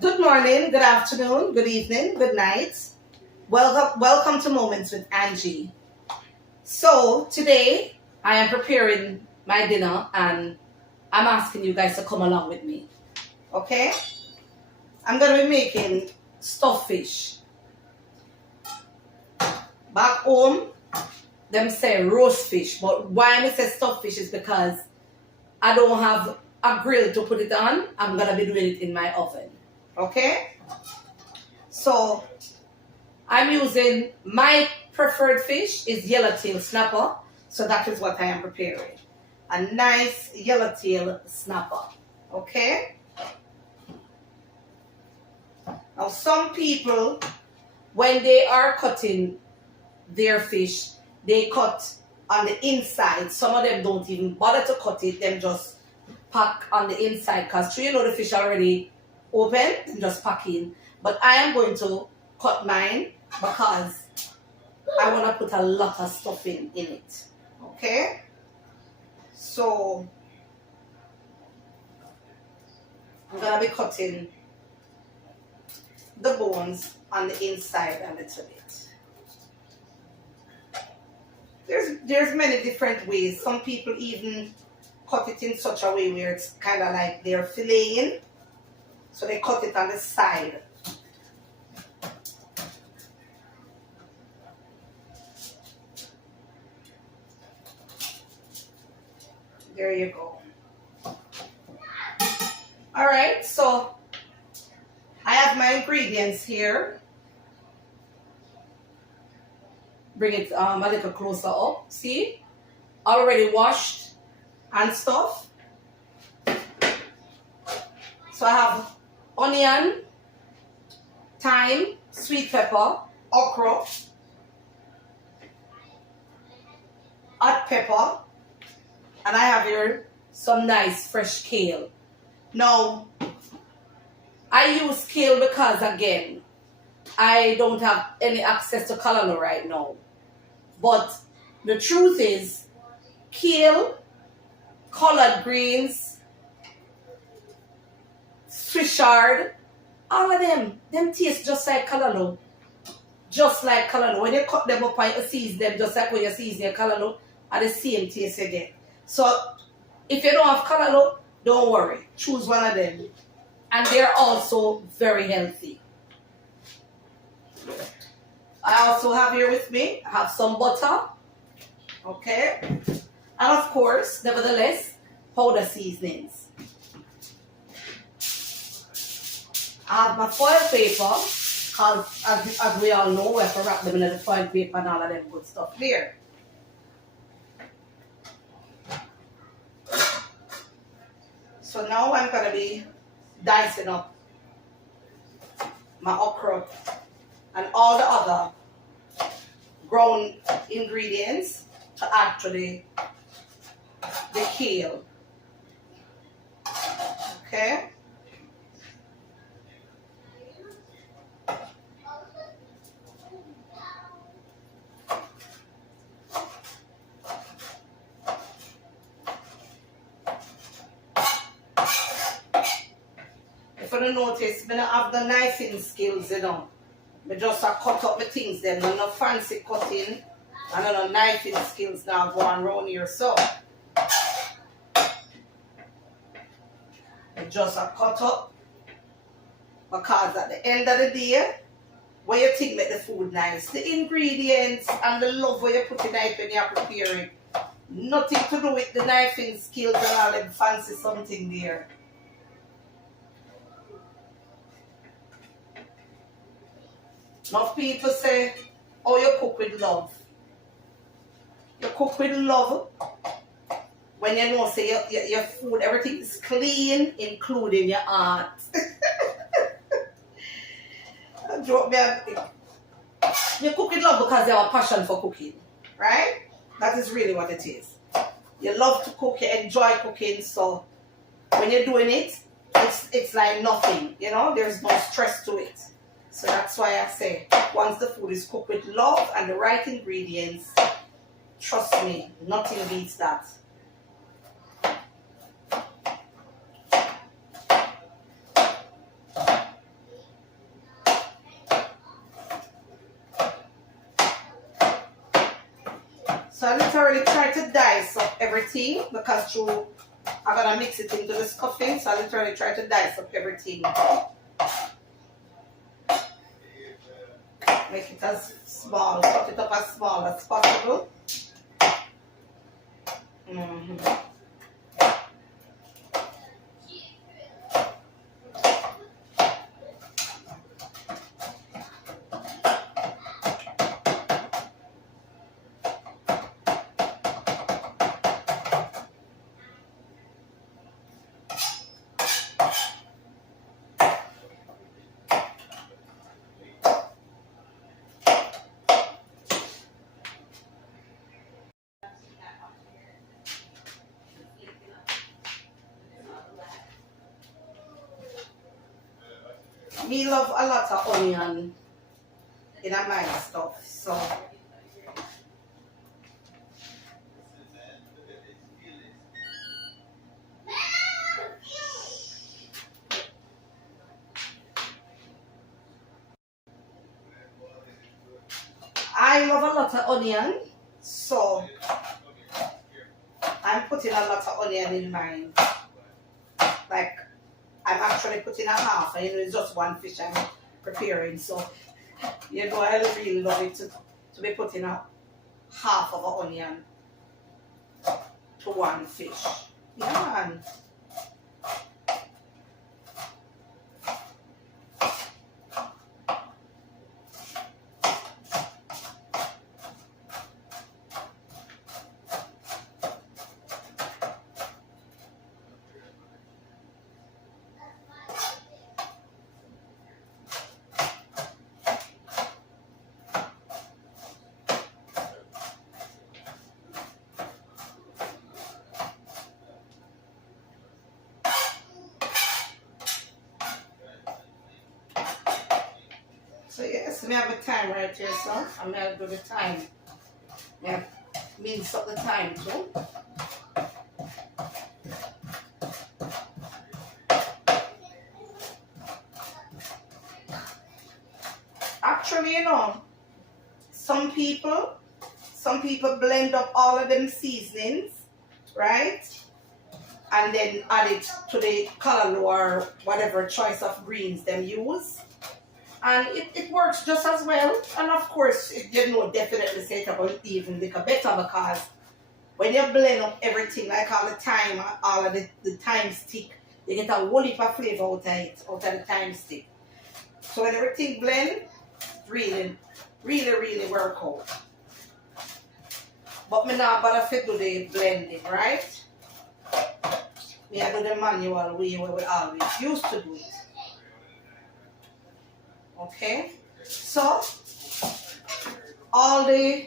Good morning, good afternoon, good evening, good night. Welcome to Moments with Angie. So today I am preparing my dinner and I'm asking you guys to come along with me. Okay? I'm gonna be making stuffed fish. Back home, them say roast fish, but why I say stuffed fish is because I don't have a grill to put it on. I'm gonna be doing it in my oven. Okay? So I'm using my preferred fish is yellowtail snapper. So that is what I am preparing. A nice yellowtail snapper. Okay? Now some people, when they are cutting their fish, they cut on the inside. Some of them don't even bother to cut it. Them just pack on the inside because you know the fish already open and just pack in. But I am going to cut mine because I want to put a lot of stuffing in it. Okay? So I'm going to be cutting the bones on the inside a little bit. There's many different ways. Some people even cut it in such a way where it's kind of like they're filleting. So they cut it on the side. There you go. All right, so I have my ingredients here. Bring it a little closer up. See? Already washed and stuff. So I have onion, thyme, sweet pepper, okra, hot pepper, and I have here some nice fresh kale. Now, I use kale because, again, I don't have any access to callaloo right now. But the truth is, kale, collard greens, Swiss chard, all of them taste just like callaloo. Just like callaloo. When you cut them up and you season them, just like when you season your callaloo, are the same taste again. So, if you don't have callaloo, don't worry. Choose one of them. And they're also very healthy. I also have here with me, I have some butter. Okay. And of course, nevertheless, powder seasonings. I have my foil paper, because as we all know, we have to wrap them in the foil paper and all of them good stuff there. So now I'm going to be dicing up my okra and all the other ground ingredients to add to the kale. Okay? If you don't notice, I don't have the knifing skills, you know. I just cut up the things then, no fancy cutting, and no knifing skills now going around here. So, I just cut up because at the end of the day, what you think make the food nice? The ingredients and the love where you put in it when you're preparing. Nothing to do with the knifing skills and all them fancy something there. Enough people say, oh, you cook with love. You cook with love when you know, say, your food, everything is clean, including your heart. You cook with love because you have a passion for cooking, right? That is really what it is. You love to cook, you enjoy cooking, so when you're doing it, it's like nothing, you know, there's no stress to it. So that's why I say, once the food is cooked with love and the right ingredients, trust me, nothing beats that. So I literally try to dice up everything because through I'm gonna mix it into the stuffing. So I literally try to dice up everything. Make it as small, cut it up as small as possible. Me love a lot of onion in my stuff, so I love a lot of onion, so I'm putting a lot of onion in mine. Like I'm actually putting a half, and it's just one fish I'm preparing, so I really love it to be putting a half of an onion to one fish. Yeah, man. So yes, we have a time right here, so I'm gonna do the time. Yeah, mince up the time too. Actually, some people blend up all of them seasonings, right? And then add it to the callaloo or whatever choice of greens them use. And it works just as well. And of course, definitely say it about even better because when you blend up everything, like all the thyme, all of the thyme stick, you get a whole heap of flavor out of the thyme stick. So when everything blend, really, really, really work out. But me not bother to do the blending, right? Me I do the manual way where we always used to do it. Okay, so all the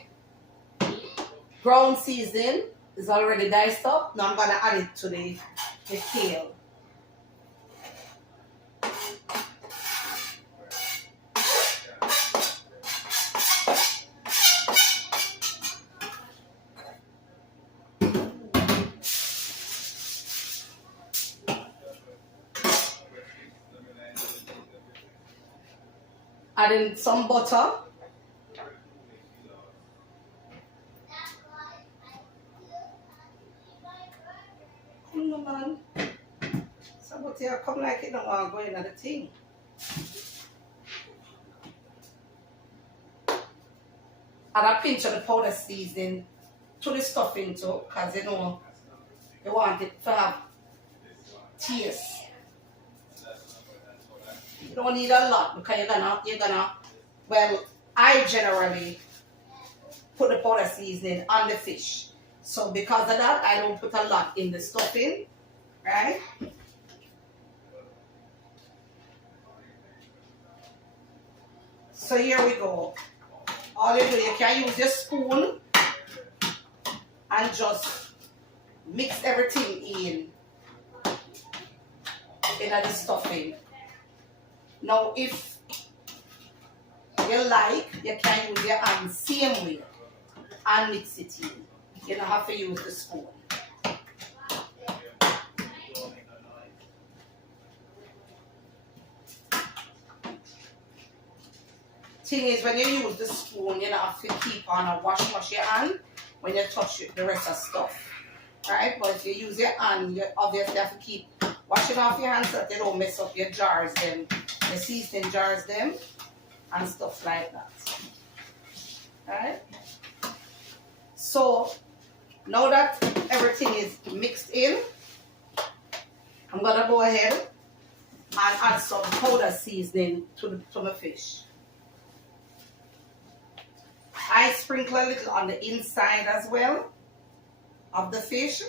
ground seasoning is already diced up. Now I'm going to add it to the kale. Adding some butter. Come on, man. So butter come like it don't want to go in the thing. Add a pinch of the powder seasoning to the stuffing too, because you want it to have taste. You don't need a lot because you're gonna well, I generally put the powder seasoning on the fish. So because of that, I don't put a lot in the stuffing, right? So here we go. All you do, you can use your spoon and just mix everything in the stuffing. Now, if you like, you can use your hand same way and mix it in. You don't have to use the spoon. Thing is, when you use the spoon, you don't have to keep on a wash your hand. when you touch the rest of stuff. Right? But if you use your hand, you obviously have to keep washing off your hands so that they don't mess up your jars, them, the seasoning jars, them, and stuff like that. Right? So now that everything is mixed in, I'm gonna go ahead and add some powder seasoning to my fish. I sprinkle a little on the inside as well of the fish,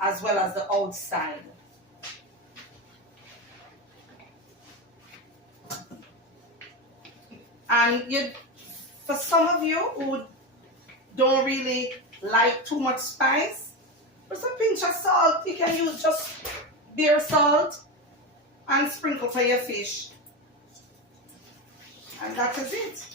as well as the outside. And for some of you who don't really like too much spice, with a pinch of salt, you can use just bare salt and sprinkle for your fish. And that is it.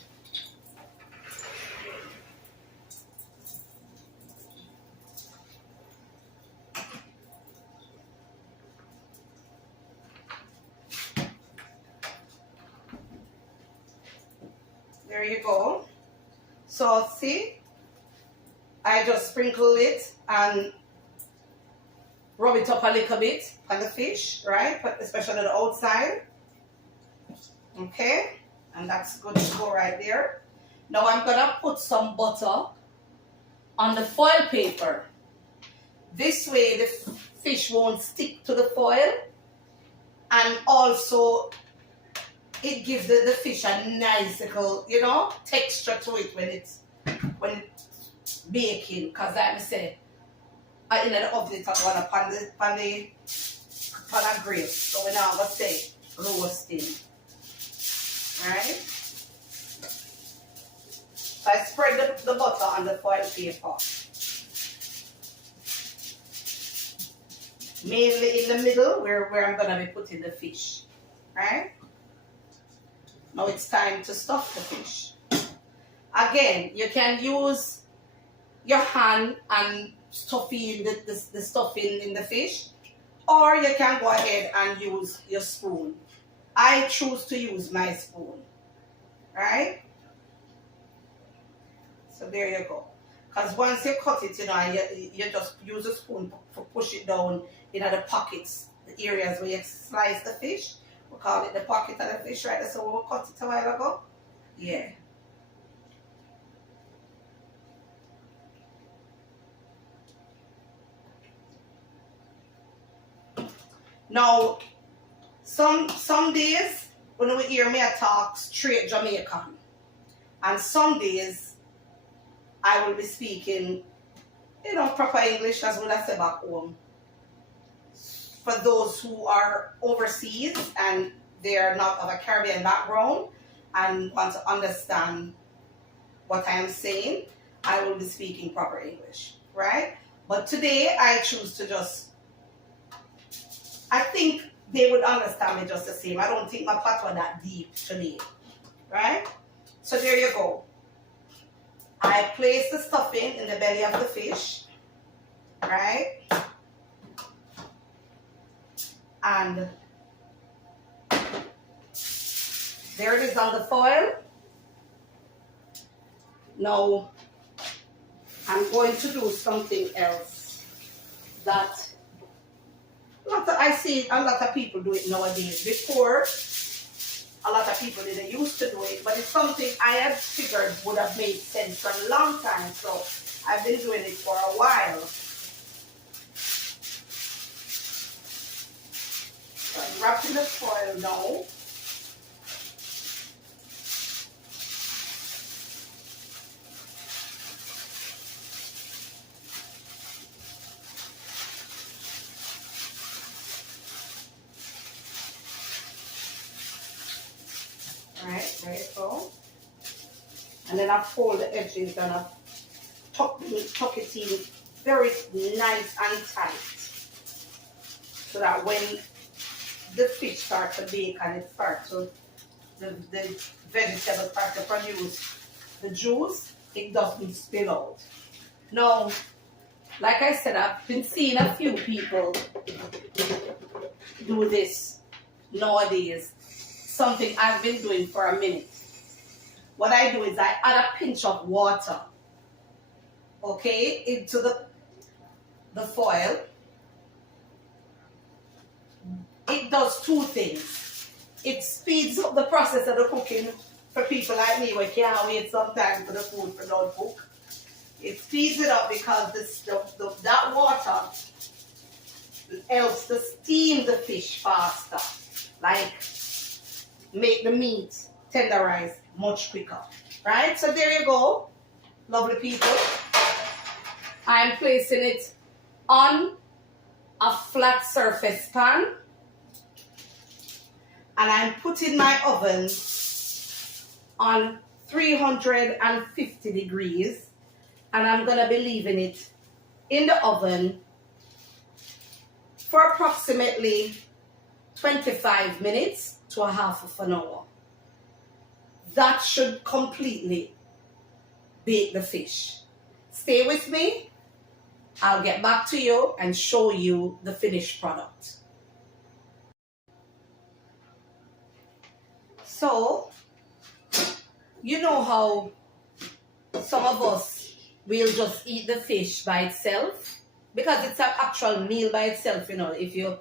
There you go. So see, I just sprinkle it and rub it up a little bit on the fish, right? Especially the outside. Okay, and that's good to go right there. Now I'm gonna put some butter on the foil paper. This way the fish won't stick to the foil, and also it gives the fish a nice little, you know, texture to it when it's baking. Because like I said, I in the oven it one upon the grill. So we're now gonna say roasting. Right? So I spread the butter on the foil paper. Mainly in the middle where I'm gonna be putting the fish. Right? Now it's time to stuff the fish. Again, you can use your hand and stuff in the stuffing in the fish, or you can go ahead and use your spoon. I choose to use my spoon, right? So there you go. Because once you cut it, you know, you just use a spoon to push it down in the pockets, the areas where you slice the fish. We call it the pocket of the fish, right? So we cut it a while ago. Yeah. Now, some days when we hear me talk straight Jamaican, and some days I will be speaking, you know, proper English as well as say back home. For those who are overseas and they are not of a Caribbean background and want to understand what I am saying, I will be speaking proper English, right? But today I choose to I think they would understand me just the same. I don't think my patois that deep today, right? So there you go. I place the stuffing in the belly of the fish, right? And there it is on the foil. Now I'm going to do something else that I see a lot of people do it nowadays. Before, a lot of people didn't used to do it, but it's something I had figured would have made sense for a long time. So I've been doing it for a while. So I'm wrapping the foil now. Alright, there you go. And then I fold the edges and I tuck it in very nice and tight. So that when the fish starts to bake and it starts to, the vegetable starts to produce the juice, it doesn't spill out. Now, like I said, I've been seeing a few people do this nowadays. Something I've been doing for a minute. what I do is I add a pinch of water, okay, into the foil. It does two things. It speeds up the process of the cooking for people like me who can't wait sometimes for the food to not cook. It speeds it up because that water helps to steam the fish faster, like make the meat tenderize much quicker, right? So there you go, lovely people. I'm placing it on a flat surface pan, and I'm putting my oven on 350 degrees, and I'm gonna be leaving it in the oven for approximately 25 minutes to a half of an hour. That should completely bake the fish. Stay with me. I'll get back to you and show you the finished product. So, you know how some of us will just eat the fish by itself because it's an actual meal by itself, you know, if you're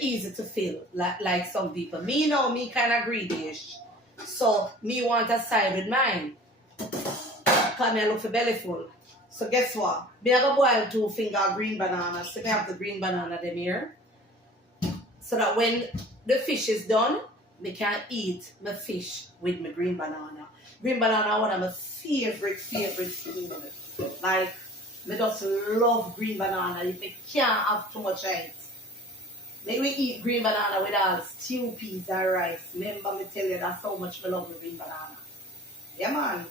easy to fill, like some people. Me, me kind of greedy-ish. So, me want a side with mine. Because me look for belly full. So guess what? Me have a boil 2-finger green banana. So me have the green banana them here. So that when the fish is done, me can eat my fish with my green banana. Green banana one of my favorite food. Like, me just love green banana. If you can't have too much of it. Make me eat green banana with all stew peas and rice. Remember me tell you that's how much me love the green banana. Yeah, man.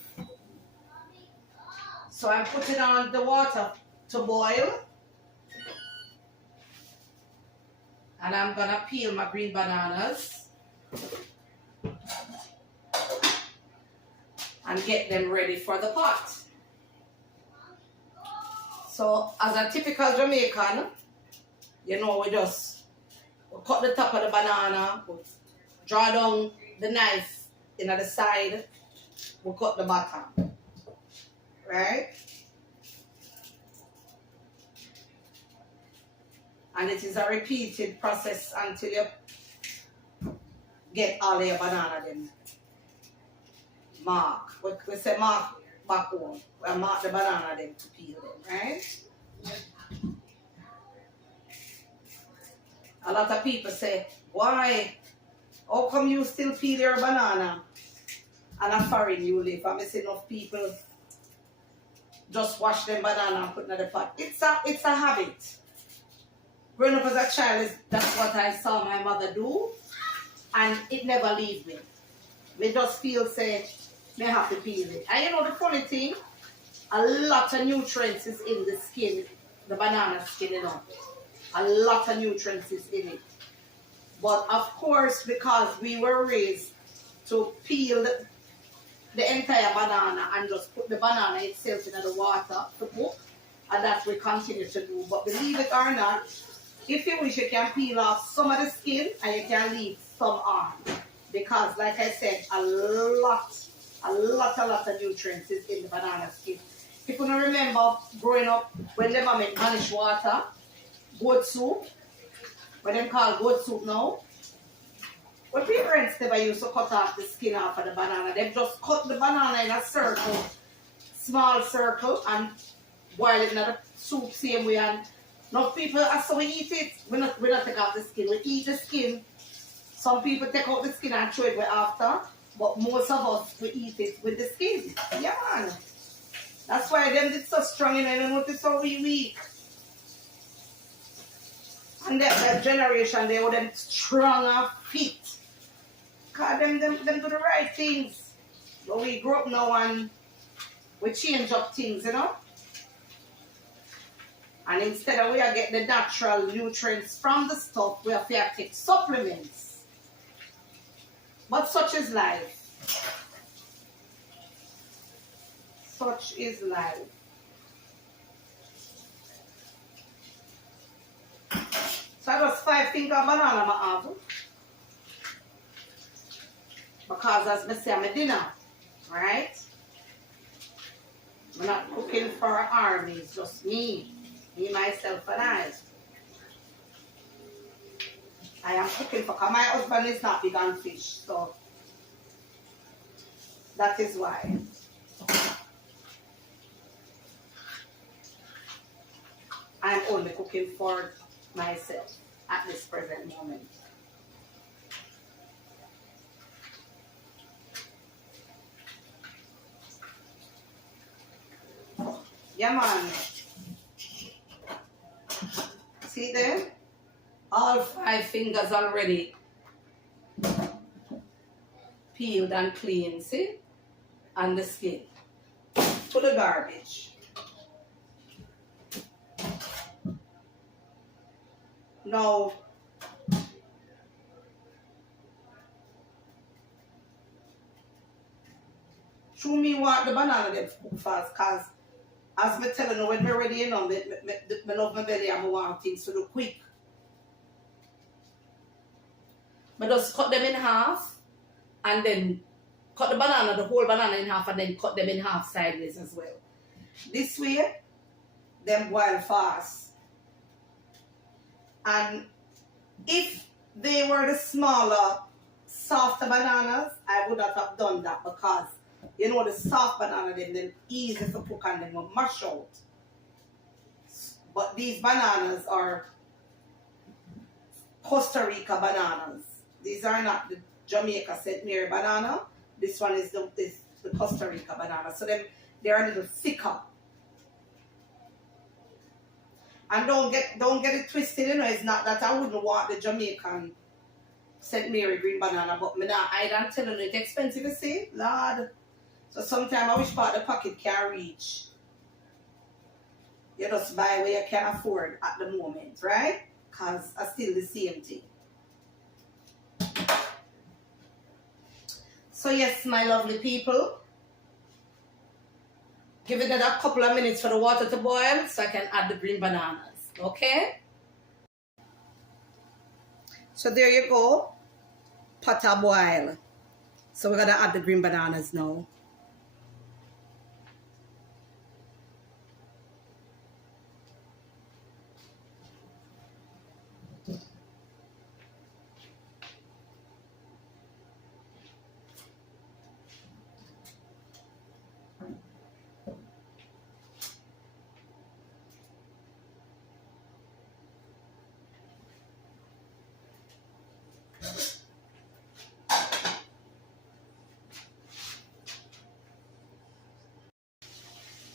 So I'm putting on the water to boil. And I'm gonna peel my green bananas and get them ready for the pot. So as a typical Jamaican, you know, we cut the top of the banana, we draw down the knife in the side, we cut the bottom. Right? And it is a repeated process until you get all your banana then mark. We say mark back home. We mark the banana then to peel them, right? A lot of people say, why? How come you still peel your banana? And a foreign you live. I miss enough people just wash them banana and put in the pot. It's a habit. Growing up as a child, that's what I saw my mother do, and it never leaves me. We just feel say, may have to peel it. And you know the funny thing, a lot of nutrients is in the skin, the banana skin, you know. A lot of nutrients is in it. But of course, because we were raised to peel the entire banana and just put the banana itself in the water to cook, and that we continue to do. But believe it or not, if you wish, you can peel off some of the skin and you can leave some on, because like I said, a lot of nutrients is in the banana skin. If you don't remember growing up when they make Manish water, goat soup, what they call goat soup now, when parents never used to cut off the skin off of the banana, they just cut the banana in a circle, small circle, and boil it in the soup same way. And enough people, as so we eat it, we not take off the skin. We eat the skin. Some people take out the skin and throw it away after, but most of us, we eat it with the skin. Yeah, man. That's why them it's so strong and I don't notice how we weak. And that generation, they were them strong and fit. Because them do the right things. But we grow up now and we change up things, you know. And instead of we are getting the natural nutrients from the stuff, we have to take supplements. But such is life. Such is life. So I just 5-finger banana I have. Because as I say, I'm a dinner. Right? I'm not cooking for an army, it's just me. Me, myself, and I. I am cooking for, because my husband is not big on fish, so that is why. I'm only cooking for myself at this present moment. Yeah, man. See there? All 5 fingers already peeled and clean, see? And the skin. To the garbage. Now, chew me want the banana get cook fast, because as me telling you, when me ready, you know, me love my belly and I want things to do quick. I just cut them in half and then cut the banana, the whole banana in half, and then cut them in half sideways as well. This way, them boil fast. And if they were the smaller, softer bananas, I would not have done that, because you know the soft banana, them easy to cook and them will mash out. But these bananas are Costa Rica bananas. These are not the Jamaica St. Mary banana. This one is the Costa Rica banana. So they're a little thicker. And don't get it twisted, you know. It's not that I wouldn't want the Jamaican St. Mary green banana, but I don't tell you it's expensive, you see, Lord. So sometimes I wish part the pocket can reach. You just buy what you can afford at the moment, right? Because it's still the same thing. So yes, my lovely people, give it a couple of minutes for the water to boil so I can add the green bananas, okay? So there you go, pot a boil. So we're gonna add the green bananas now.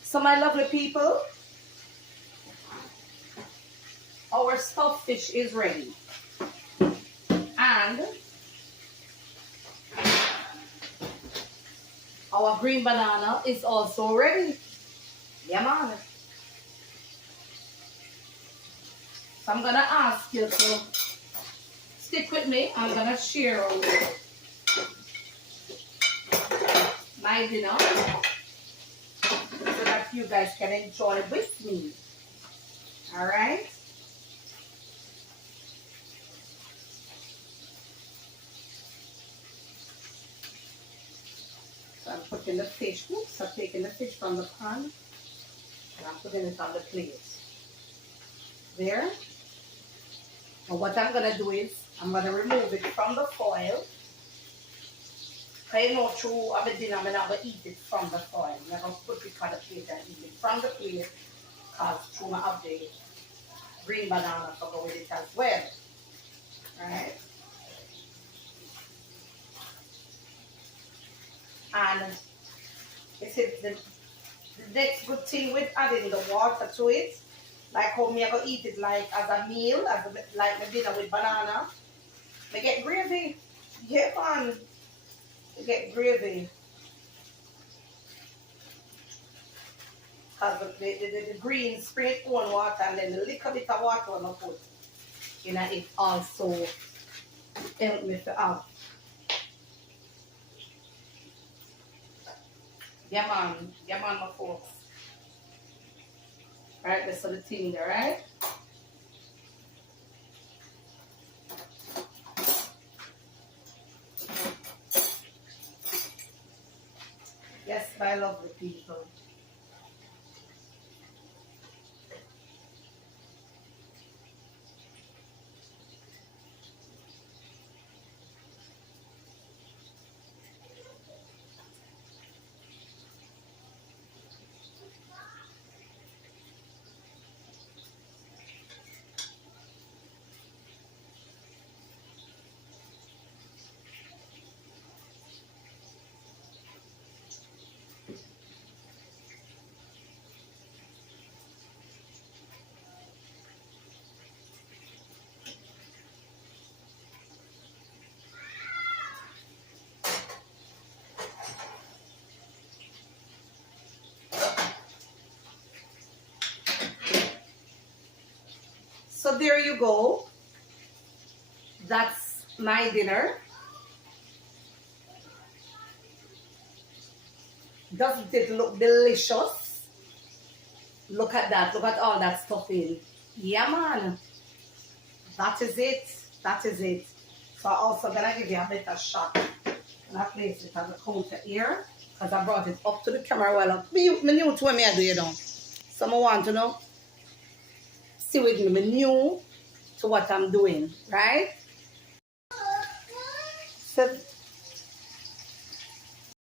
So my lovely people, our stuffed fish is ready. And our green banana is also ready. Yeah, man. So I'm gonna ask you to stick with me. I'm gonna share my dinner so that you guys can enjoy with me. All right. So I'm putting the fish. Oops, I'm taking the fish from the pan and I'm putting it on the plate. There. And what I'm gonna do is I'm gonna remove it from the foil. I know through a dinner, I'm not gonna eat it from the foil. I'm gonna put it on the plate and eat it from the plate, because through my have the green banana to go with it as well. Right? And it's the next good thing with adding the water to it, like how me I go eat it like as a meal, like my dinner with banana. I get gravy. Yeah, man. I get gravy. Because the green spray its own water, and then the little bit of water I put in it also help me to have. Yeah, man, my folks. Right, that's the thing there, right? my lovely people. So there you go. That's my dinner. Doesn't it look delicious? Look at that. Look at all that stuffing. Yeah, man. That is it. That is it. So I'm also going to give you a better shot. And I place it on the counter here. Because I brought it up to the camera well up. Me new to what me I do, you know. So I want to know. See with me. Me new to what I'm doing. Right? So